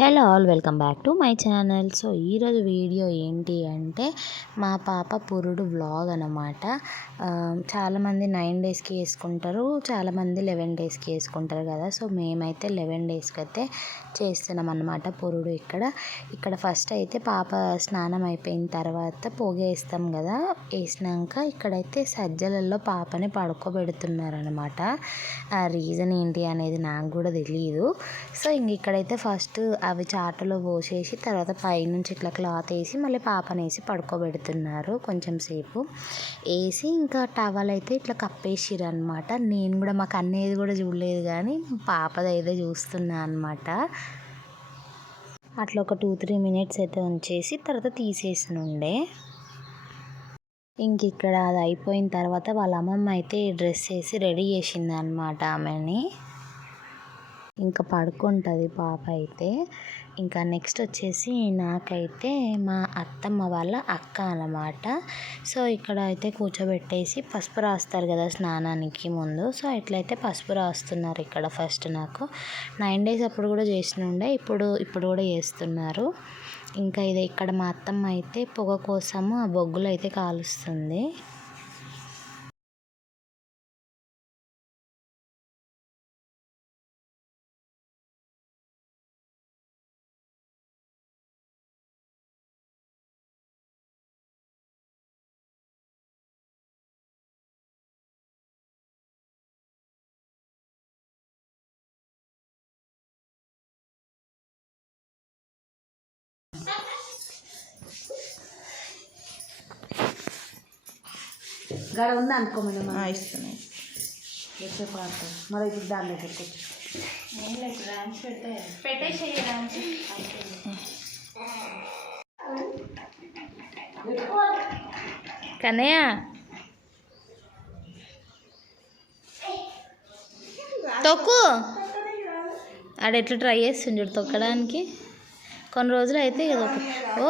Hello all, welcome back to my channel. So ఈరోజు video ఏంటి అంటే మా పాప పురుడు వ్లాగ్ అనమాట. చాలామంది 9 డేస్కి వేసుకుంటారు, చాలామంది 11 డేస్కి వేసుకుంటారు కదా. సో మేమైతే 11 డేస్కి అయితే చేస్తున్నాం అన్నమాట పురుడు. ఇక్కడ ఫస్ట్ అయితే పాప స్నానం అయిపోయిన తర్వాత పొగేస్తాం కదా, వేసినాక ఇక్కడైతే సజ్జలలో పాపని పడుకోబెడుతున్నారనమాట. ఆ రీజన్ ఏంటి అనేది నాకు కూడా తెలియదు. సో ఇక్కడైతే ఫస్ట్ అవి చాటలో పోసేసి తర్వాత పైనుంచి ఇట్లా క్లాత్ వేసి మళ్ళీ పాపని వేసి పడుకోబెడుతున్నారు. కొంచెం సేపు వేసి ఇంకా టవల్ అయితే ఇట్లా కప్పేసిర్రు అనమాట. నేను కూడా మాకు అన్నేది కూడా చూడలేదు, కానీ పాపది అయితే చూస్తున్నా అనమాట. అట్లా ఒక 2-3 మినిట్స్ అయితే ఉంచేసి తర్వాత తీసేసినుండే. ఇక్కడ అది అయిపోయిన తర్వాత వాళ్ళ అమ్మమ్మ అయితే డ్రెస్ వేసి రెడీ చేసింది అనమాట ఆమెని. ఇంకా పడుకుంటుంది పాప అయితే. ఇంకా నెక్స్ట్ వచ్చేసి నాకైతే మా అత్తమ్మ వాళ్ళ అక్క అన్నమాట. సో ఇక్కడ అయితే కూర్చోబెట్టేసి పసుపు రాస్తారు కదా స్నానానికి ముందు. సో ఇట్లయితే పసుపు రాస్తున్నారు ఇక్కడ ఫస్ట్. నాకు 9 డేస్ అప్పుడు కూడా చేసినుండే, ఇప్పుడు కూడా చేస్తున్నారు. ఇంకా ఇక్కడ మా అత్తమ్మ అయితే పొగ కోసము ఆ బొగ్గులు అయితే కాలుస్తుంది. గడ ఉంది అనుకో మనం ఇస్తున్నాయి ఎట్లా పాడతాం మరి ఇప్పుడు దాంట్లో పెట్టచ్చు. కన్నయ్య తొక్కు ఆడ ఎట్లా ట్రై చేస్తుండే తొక్కడానికి. కొన్ని రోజులు అయితే ఓ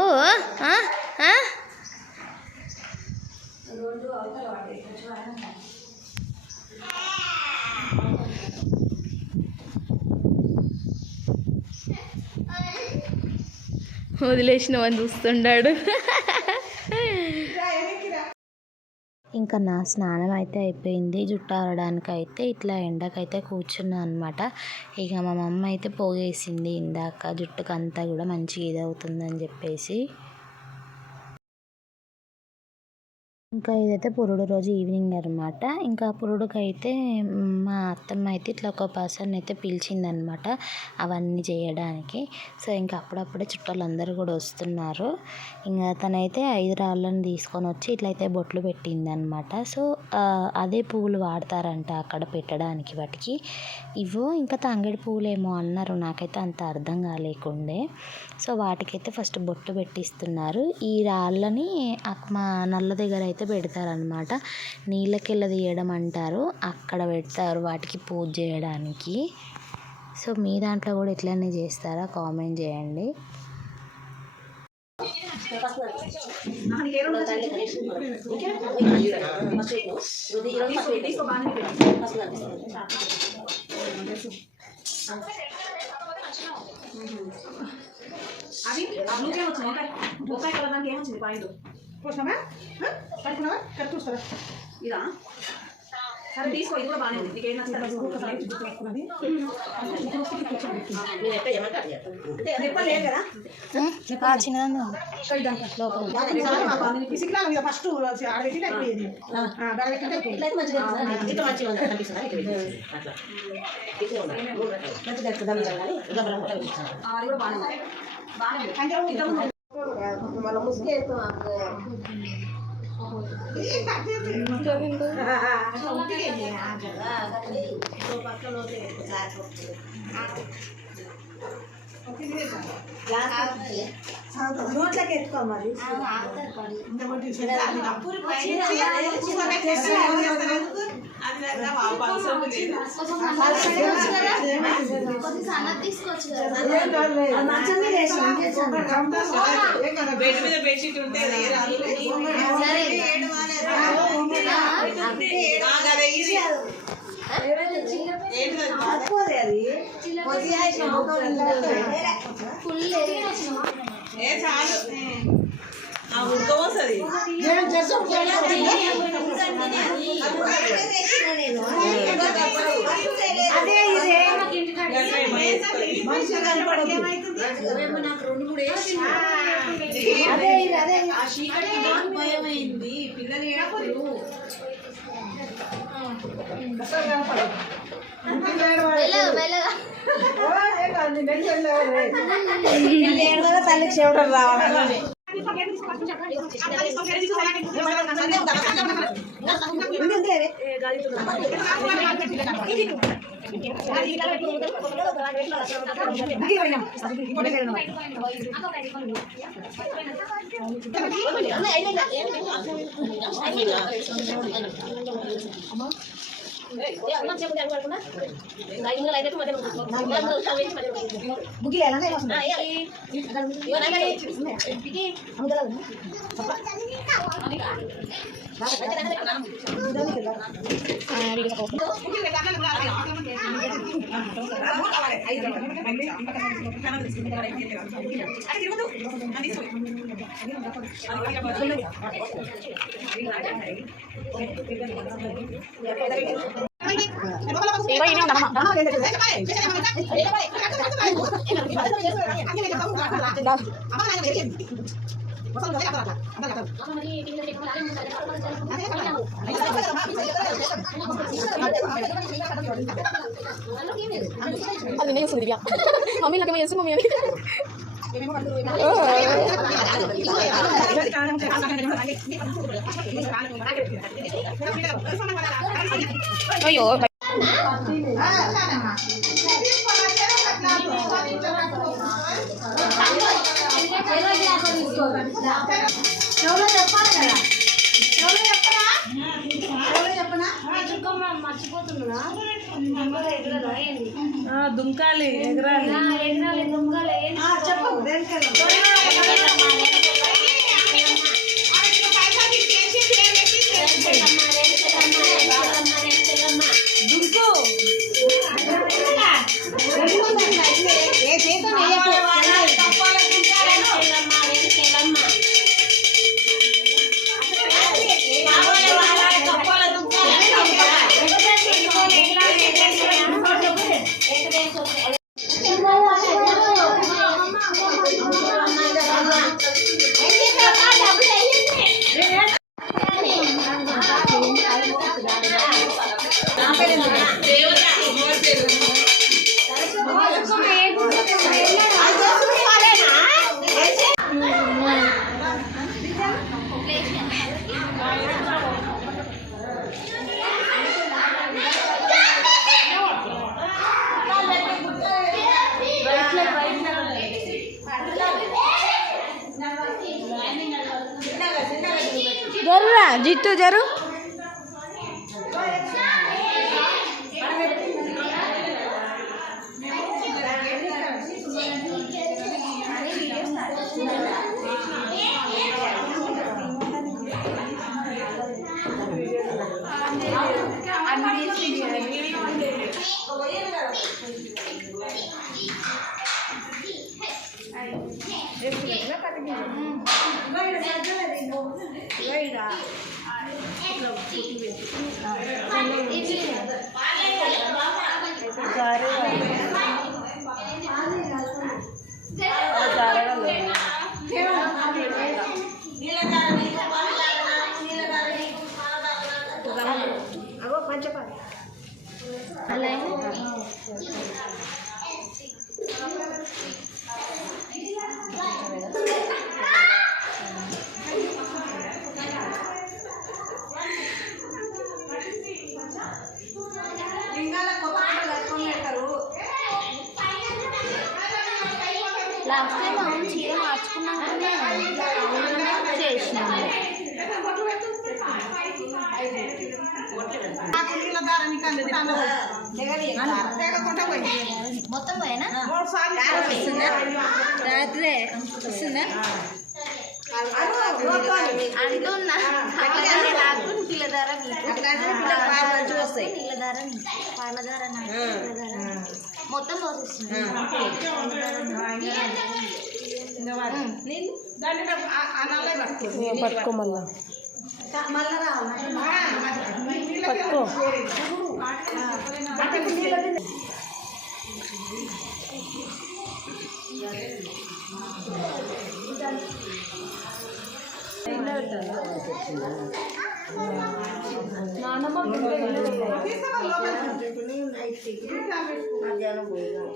వదిలేసిన అని చూస్తుండాడు. ఇంకా నా స్నానం అయితే అయిపోయింది. జుట్టు ఆరడానికి అయితే ఇట్లా ఎండకైతే కూర్చున్నా అనమాట. ఇక మా మమ్మ అయితే పోగేసింది ఇందాక, జుట్టుకు అంతా కూడా మంచిగా ఇదవుతుందని చెప్పేసి. ఇంకా ఇదైతే పురుడు రోజు ఈవినింగ్ అనమాట. ఇంకా పురుడుకైతే మా అత్తమ్మ అయితే ఇట్లా ఒక పర్సన్ అయితే పిలిచిందనమాట అవన్నీ చేయడానికి. సో ఇంకా అప్పుడప్పుడే చుట్టాలందరూ కూడా వస్తున్నారు. ఇంకా తనైతే 5 రాళ్ళని తీసుకొని వచ్చి ఇట్లయితే బొట్లు పెట్టిందనమాట. సో అదే పువ్వులు వాడతారంట అక్కడ పెట్టడానికి వాటికి. ఇంకా తంగేడు పువ్వులు ఏమో అన్నారు, నాకైతే అంత అర్థం కాలేకుండే. సో వాటికైతే ఫస్ట్ బొట్టు పెట్టిస్తున్నారు. ఈ రాళ్ళని మా నల్ల దగ్గర అయితే పెడతారనమాట. నీళ్ళకెళ్ళ తీయడం అంటారు, అక్కడ పెడతారు వాటికి పూజ చేయడానికి. సో మీ దాంట్లో కూడా ఇట్లనే చేస్తారా? కామెంట్ చేయండి. అది ఏమొచ్చింది బొక్కాయి కలర్ దానికి ఏమొచ్చింది పాయింట్ చూసినామా కట్టుకున్నావా కట్టు చూస్తారా ఇదా సరే తీసుకో, ఇది కూడా బాగానే ఉంది. నీకు ఏం నచ్చుతుంది ఫస్ట్ మళ్ళీ ముసుగు నోట్లకి ఎత్తుకో మరి బెడ్షీట్ ఉంటే ఉడకవస్తుంది భయమైంది పిల్లలు తల్లికి చెవుడు రావాలి అది నేను దివ్య మమ్మీ నాకేమో చేసి మమ్మీ అయ్యో దుంకాలి ఎగరాలి జరురా జిట్టు జరు లాస్ట్ టైం మనం చీర మార్చుకున్నాకనే చేసినాము. మొత్తం పోయినా రాత్రే వస్తుందా అంటున్నా పాలధార మొత్తం పోసేస్తుంది. పట్టుకో మళ్ళా పట్టుకో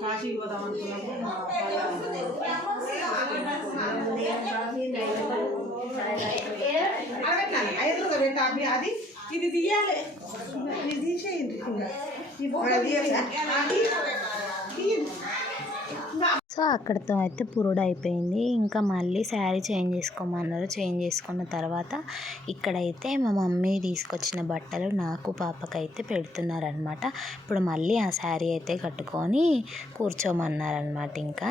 కాశీ పోదాం అనుకున్నాము అది ఇది తీయాలి ఇది తీసేయండి సో అక్కడితో అయితే పురుడు అయిపోయింది. ఇంకా మళ్ళీ శారీ చేంజ్ చేసుకోమన్నారు. చేంజ్ చేసుకున్న తర్వాత ఇక్కడైతే మా మమ్మీ తీసుకొచ్చిన బట్టలు నాకు పాపకైతే పెడుతున్నారనమాట. ఇప్పుడు మళ్ళీ ఆ శారీ అయితే కట్టుకొని కూర్చోమన్నారనమాట. ఇంకా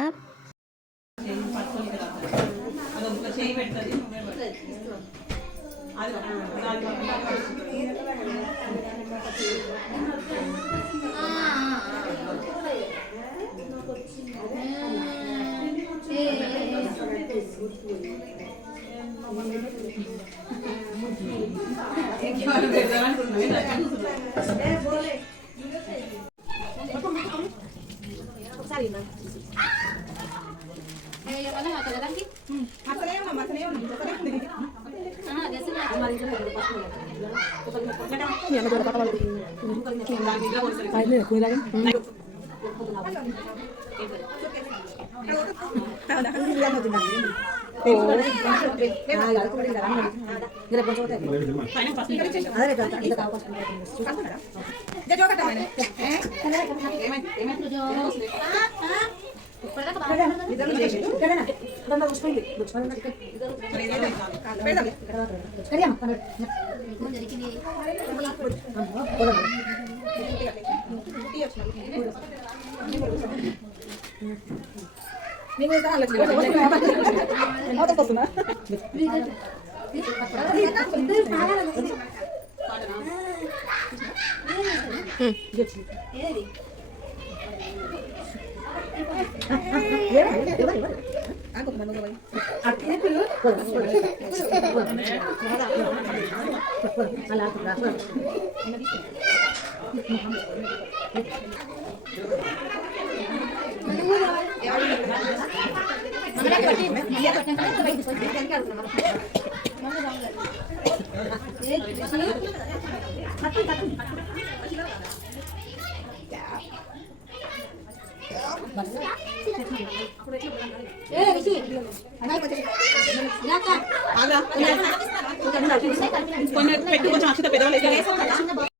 కొంచెం పెట్టుకోవచ్చు అక్షత పెద్దవాళ్ళు